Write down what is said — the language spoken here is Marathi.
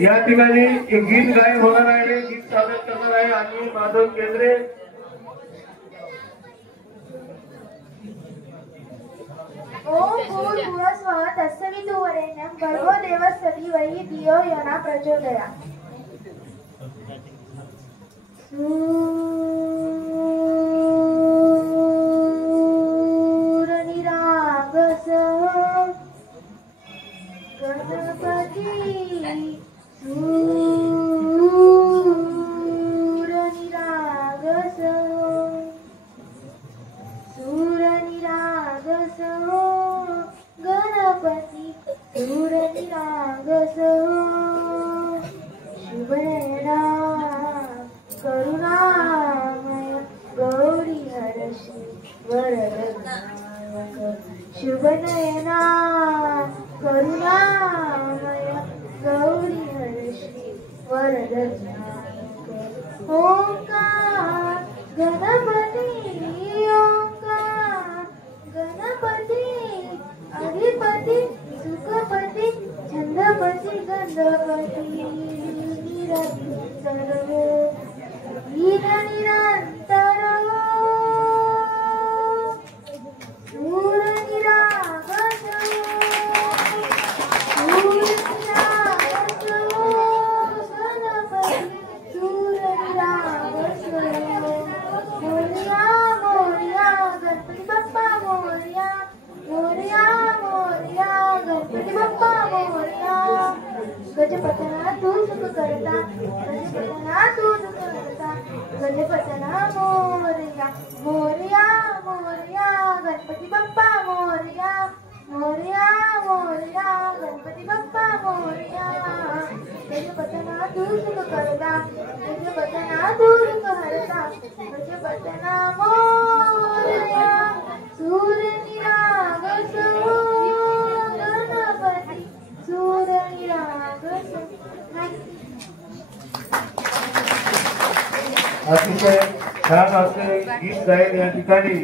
या ठिकाणी एक गीत गायन होणार आहे, गीत सादर करणार आहे आणि माधव केंद्रे। ओम भूर्भुवः तत्सवितुर्वरेण्यं भर्गो देवस्य धीमहि धियो यो न प्रचोदयात्। शुभनयना करुणामय गौरी हरश्री वरदनायक ओंकार गणपती ओंकार गणपती अधिपती सुखपती छंदपती गंधपती निरंतर वीर निरंतर गजपतना तू सुख करता गजपतना तू सुख करता गजपतना मोरया मोरया मोरया गणपती बाप्पा मोरया मोरया मोरया गणपती बाप्पा मोरया गजपतना तू सुख करता गजपतना तू सुख हरता गजपतना मोरया सूर्य निरागस गणपती सूर्य अतिशय छान असे गीत गायन या ठिकाणी